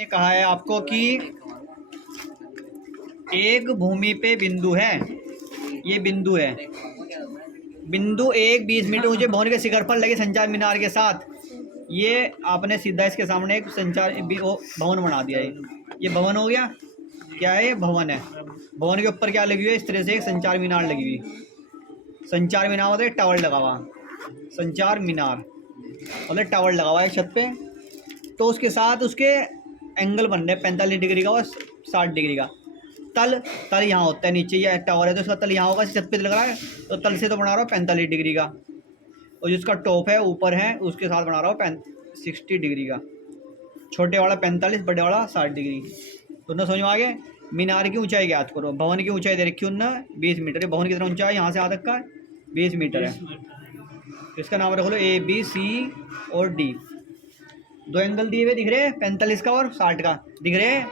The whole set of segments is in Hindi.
ने कहा है आपको कि एक भूमि पे बिंदु है, ये बिंदु है, बिंदु एक 20 मीटर ऊंचे भवन के शिखर पर लगे संचार मीनार के साथ। ये आपने सीधा इसके सामने एक भवन बना दिया है। ये भवन हो गया, क्या है? ये भवन है। भवन के ऊपर क्या लगी हुई है? इस तरह से एक संचार मीनार लगी हुई। संचार मीनार मतलब टावर लगा हुआ, संचार मीनार मतलब टावर लगा हुआ है छत पे। तो उसके साथ उसके एंगल बन रहे 45 डिग्री का और 60 डिग्री का। तल तल यहाँ होता है, नीचे ये टावर है तो उसका तल यहाँ होगा, छत पे लग रहा है तो तल से तो बना रहा हूँ 45 डिग्री का, और जिसका टॉप है ऊपर है उसके साथ बना रहा हूँ 60 डिग्री का। छोटे वाला 45, बड़े वाला 60 डिग्री। दोनों समझ में आ गए। मीनार की ऊंचाई ज्ञात करो। भवन की ऊंचाई दे रखी उन्ना 20 मीटर है। भवन कितना ऊंचा है? यहाँ से यहाँ तक का 20 मीटर है। तो इसका नाम रख लो A B C और D। दो एंगल दिए हुए दिख रहे हैं, 45 का और 60 का दिख रहे हैं।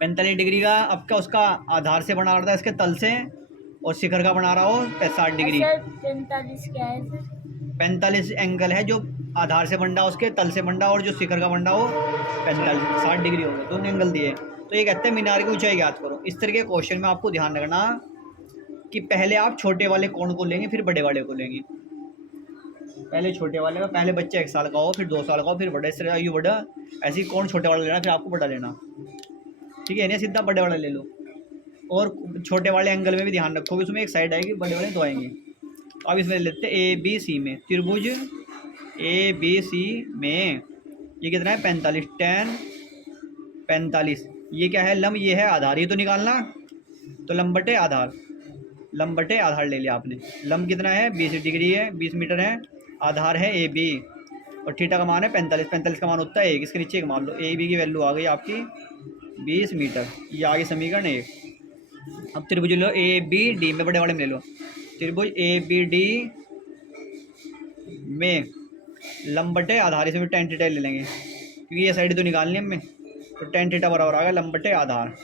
45 डिग्री का आपका उसका आधार से बना रहा था, इसके तल से, और शिखर का बना रहा हो 60 डिग्री। 45 क्या है सर? 45 एंगल है जो आधार से बन रहा हो, उसके तल से बन रहा हो, और जो शिखर का बन रहा हो 45 60 डिग्री हो गए। दोनों एंगल दिए। तो ये कहते हैं मीनार की ऊंचाई ज्ञात करो। इस तरह के क्वेश्चन में आपको ध्यान रखना कि पहले आप छोटे वाले कोण को लेंगे, फिर बड़े वाले को लेंगे। पहले छोटे वाले का, पहले बच्चा 1 साल का हो, फिर 2 साल का हो, फिर बड़े। इस तरह आयु बड़ा, ऐसी कौन छोटे वाला लेना, फिर आपको बड़ा लेना। ठीक है ना? सीधा बड़े वाला ले लो। और छोटे वाले एंगल में भी ध्यान रखोगे, उसमें एक साइड आएगी, बड़े वाले 2 आएंगे। तो अब इसमें लेते हैं ABC में त्रिभुज ABC में ये कितना है? 45 10 45। ये क्या है? लंब, ये है आधार। ये तो निकालना, तो लंब बटे आधार, लंब बटे आधार ले लिया आपने। लंब कितना है? 20 डिग्री है, 20 मीटर है। आधार है AB, और थीटा का मान है 45। 45 का मान होता है 1। इसके नीचे एक मान लो। AB की वैल्यू आ गई आपकी 20 मीटर। ये आगे समीकरण 1। अब त्रिभुज लो ABD में, बड़े वाले में ले लो। त्रिभुज ABD में लंब बटे आधार, इसमें tan थीटा ले लेंगे क्योंकि ये साइड तो निकालनी है हमें। तो tan थीटा बराबर आ गया लंब बटे आधार।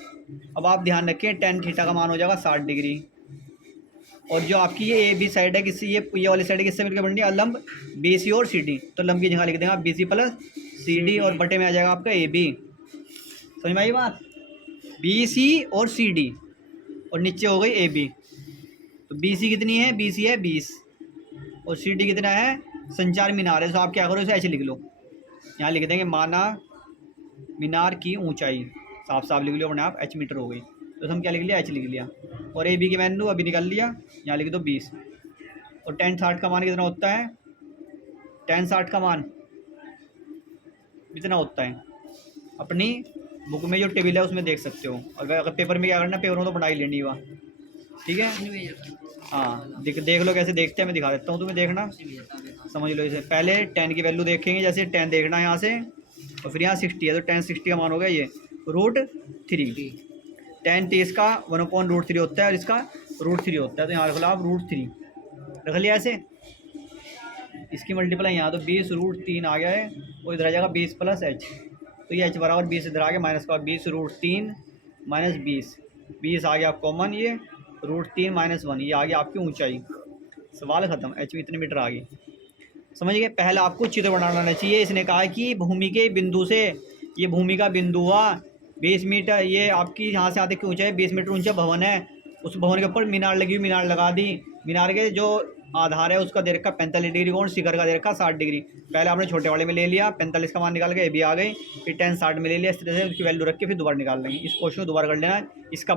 अब आप ध्यान रखिए tan थीटा का मान हो जाएगा 60 डिग्री। और जो आपकी ये AB साइड है, किससे ये वाली साइड है, किससे मिलकर बन रही है? लंब BC और CD। तो लंब की जगह लिख देंगे आप BC प्लस CD, और बटे में आ जाएगा आपका AB। समझ में आई बात? BC और CD, और नीचे हो गई AB। तो BC कितनी है? BC है 20, और CD कितना है? संचार मीनार है। तो आप क्या करो, इसे ऐसे लिख लो। यहाँ लिख देंगे माना मीनार की ऊंचाई, साफ साफ लिख लो, वरना आप H मीटर हो गई। तो हम क्या लिख लिया? H लिख लिया। और AB की वैल्यू अभी निकाल लिया, यहाँ लिख दो 20। और tan 60 का मान कितना होता है? tan 60 का मान कितना होता है? अपनी बुक में जो टेबल है उसमें देख सकते हो। अगर पेपर में क्या करना, पेपर में तो पढ़ाई लेनी हुआ। ठीक है? हाँ, देख लो कैसे देखते हैं, मैं दिखा देता हूँ तुम्हें, देखना समझ लो। इसे पहले tan की वैल्यू देखेंगे, जैसे tan देखना है यहाँ से, और फिर यहाँ 60 है तो tan 60 का मान हो गया ये √3। tan 30 का 1/√3 होता है, और इसका √3 होता है। तो यहाँ रख लो आप √3, रख लिया ऐसे। इसकी मल्टीप्लाई यहाँ, तो 20√3 आ गया है, वो इधर आ जाएगा 20 प्लस H। तो ये H बराबर 20 इधर आ गया, माइनस का 20√3 माइनस 20 आ गया कॉमन, ये √3 - 1, ये आ गया आपकी ऊंचाई। सवाल ख़त्म। H में इतने मीटर आ गई। समझ गए? पहले आपको चित्र बनाना चाहिए। इसने कहा कि भूमि के बिंदु से, ये भूमि का बिंदु हुआ 20 मीटर, ये आपकी यहाँ से आते की ऊंचाई 20 मीटर ऊंचा भवन है। उस भवन के ऊपर मीनार लगी हुई, मीनार लगा दी। मीनार के जो आधार है उसका दे रखा 45 डिग्री कोण, शिखर का दे रखा 60 डिग्री। पहले आपने छोटे वाले में ले लिया, 45 का मान निकाल के AB आ गई, फिर tan 60 में ले लिया। इस तरह से उसकी वैल्यू रख के फिर दोबारा निकाल लेंगे। इस क्वेश्चन को दोबारा कर लेना। इसका